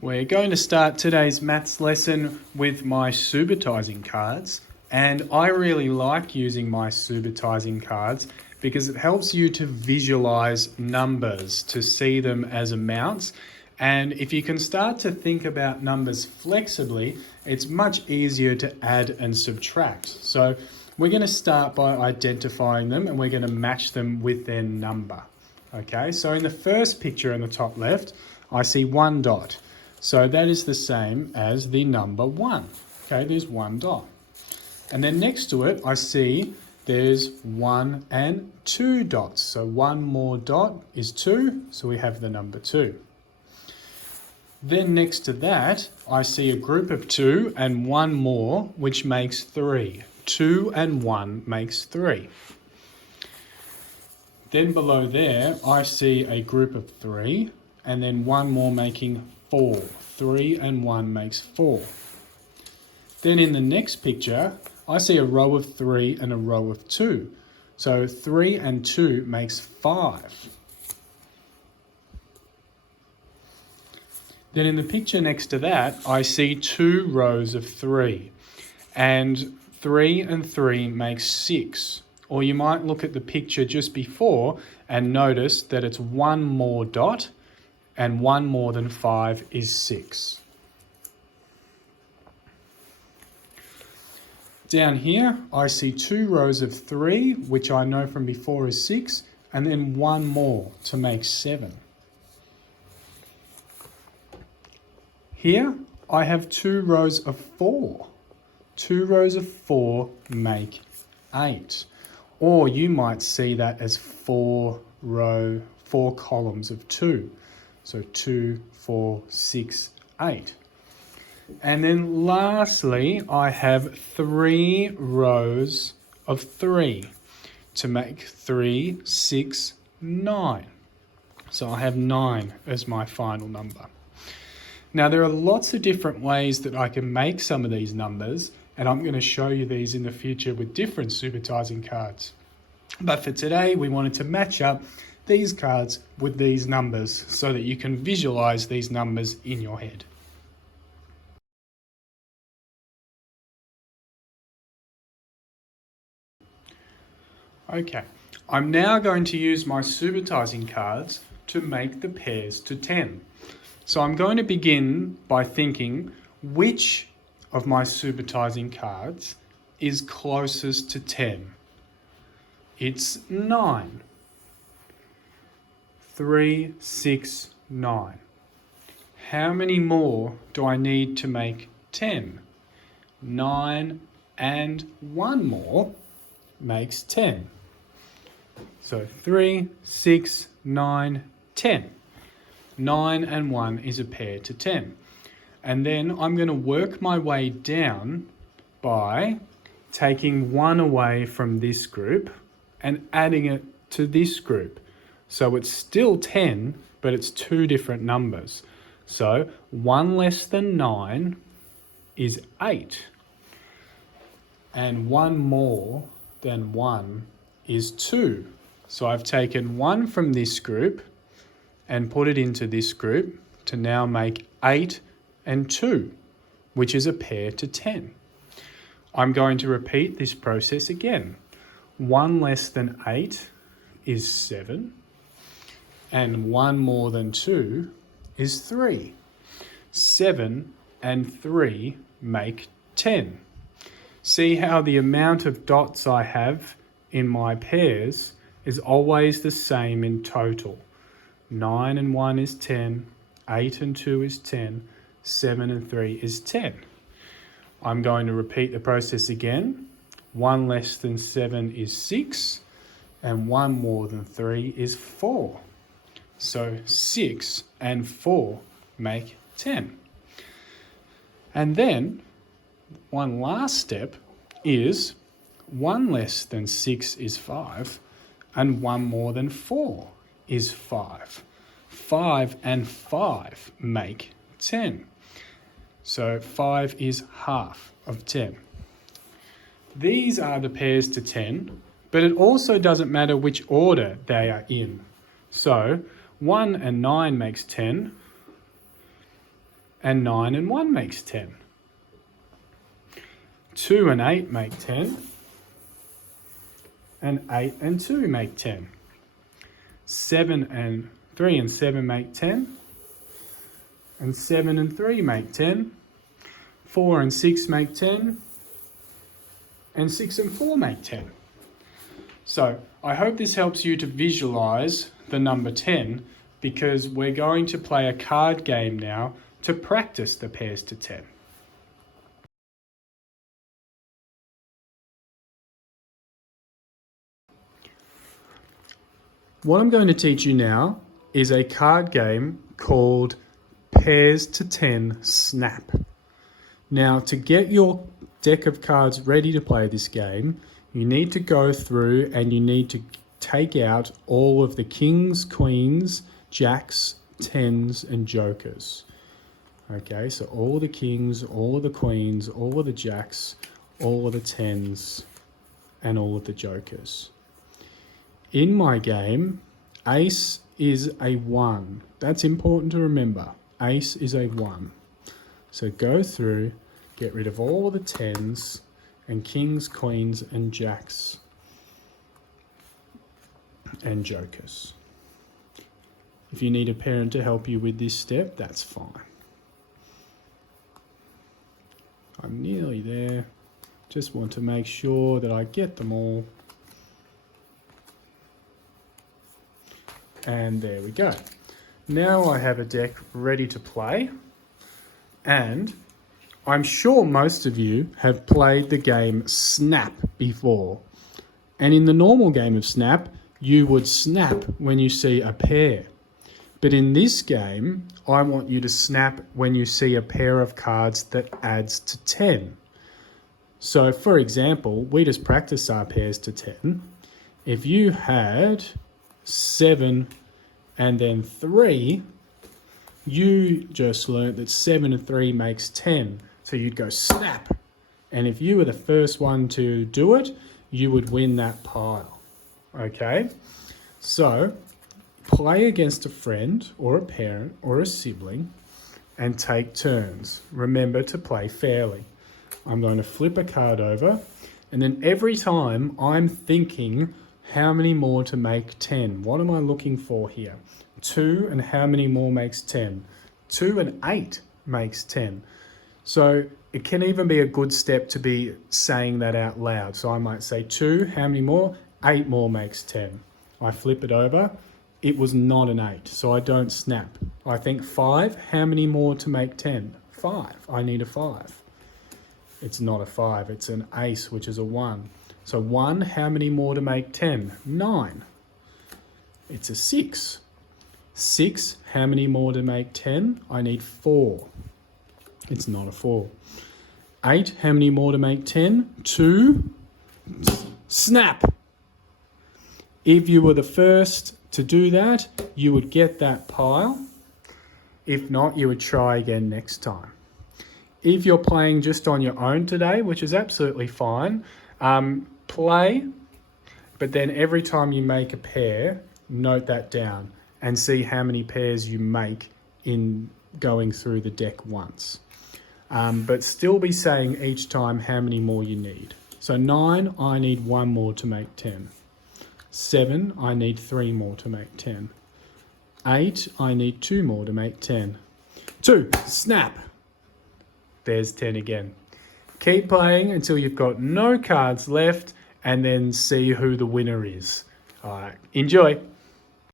We're going to start today's maths lesson with my subitising cards, and I really like using my subitising cards because it helps you to visualise numbers, to see them as amounts. And if you can start to think about numbers flexibly, it's much easier to add and subtract. So we're going to start by identifying them and we're going to match them with their number. Okay, so in the first picture in the top left, I see one dot. So that is the same as the number 1. Okay, there's one dot. And then next to it, I see there's 1 and 2 dots. So one more dot is 2, so we have the number 2. Then next to that, I see a group of 2 and one more, which makes 3. 2 and 1 makes 3. Then below there, I see a group of 3 and then one more making 4. 3 and 1 makes 4. Then in the next picture, I see a row of 3 and a row of 2. So 3 and 2 makes 5. Then in the picture next to that, I see 2 rows of 3. And 3 and 3 makes 6. Or you might look at the picture just before and notice that it's one more dot, and 1 more than 5 is 6. Down here, I see 2 rows of 3, which I know from before is 6, and then one more to make 7. Here, I have 2 rows of 4. 2 rows of 4 make 8. Or you might see that as 4 columns of 2. So 2, 4, 6, 8. And then lastly, I have 3 rows of 3 to make 3, 6, 9. So I have 9 as my final number. Now there are lots of different ways that I can make some of these numbers, and I'm going to show you these in the future with different subitising cards. But for today, we wanted to match up these cards with these numbers so that you can visualize these numbers in your head. Okay, I'm now going to use my subitising cards to make the pairs to 10. So I'm going to begin by thinking which of my subitising cards is closest to 10. It's 9. 3, 6, 9. How many more do I need to make 10? 9 and 1 more makes 10. So 3, 6, 9, 10. 9 and 1 is a pair to 10. And then I'm going to work my way down by taking 1 away from this group and adding it to this group. So it's still 10, but it's 2 different numbers. So 1 less than 9 is 8. And 1 more than 1 is 2. So I've taken 1 from this group and put it into this group to now make 8 and 2, which is a pair to 10. I'm going to repeat this process again. 1 less than 8 is 7. And 1 more than 2 is 3. 7 and 3 make 10. See how the amount of dots I have in my pairs is always the same in total. 9 and 1 is 10, 8 and 2 is 10, 7 and 3 is 10. I'm going to repeat the process again. 1 less than 7 is 6, and 1 more than 3 is 4. So 6 and 4 make 10. And then one last step is 1 less than 6 is 5, and 1 more than 4 is 5. 5 and 5 make 10. So 5 is half of 10. These are the pairs to 10, but it also doesn't matter which order they are in. So 1 and 9 makes 10. and 9 and 1 makes 10. 2 and 8 make 10. And 8 and 2 make 10. 7 and 3 and 7 make 10. And 7 and 3 make 10. 4 and 6 make 10. And 6 and 4 make 10. So I hope this helps you to visualize the number 10, because we're going to play a card game now to practice the pairs to 10. What I'm going to teach you now is a card game called Pairs to 10 Snap. Now, to get your deck of cards ready to play this game, you need to go through and you need to take out all of the kings, queens, jacks, tens, and jokers. Okay, so all of the kings, all of the queens, all of the jacks, all of the tens, and all of the jokers. In my game, ace is a 1. That's important to remember. Ace is a 1. So go through, get rid of all of the tens, and kings, queens, and jacks, and jokers. If you need a parent to help you with this step, that's fine. I'm nearly there. Just want to make sure that I get them all. And there we go. Now I have a deck ready to play, and I'm sure most of you have played the game Snap before. And in the normal game of Snap, you would snap when you see a pair. But in this game, I want you to snap when you see a pair of cards that adds to 10. So for example, we just practice our pairs to 10. If you had 7 and then 3, you just learnt that 7 and 3 makes 10. So you'd go snap. And if you were the first one to do it, you would win that pile. Okay? So play against a friend or a parent or a sibling and take turns. Remember to play fairly. I'm going to flip a card over, and then every time I'm thinking how many more to make 10. What am I looking for here? 2 and how many more makes 10? 2 and 8 makes 10. So it can even be a good step to be saying that out loud. So I might say 2, how many more? 8 more makes 10. I flip it over. It was not an 8, so I don't snap. I think 5, how many more to make 10? 5, I need a 5. It's not a 5, it's an ace, which is a 1. So 1, how many more to make 10? 9. It's a 6. 6, how many more to make 10? I need 4. It's not a 4. 8, how many more to make 10? 2. Snap! If you were the first to do that, you would get that pile. If not, you would try again next time. If you're playing just on your own today, which is absolutely fine, play, but then every time you make a pair, note that down and see how many pairs you make in going through the deck once. But still be saying each time how many more you need. So 9, I need 1 more to make 10. 7, I need 3 more to make 10. 8, I need 2 more to make 10. 2, snap! There's 10 again. Keep playing until you've got no cards left, and then see who the winner is. All right, enjoy.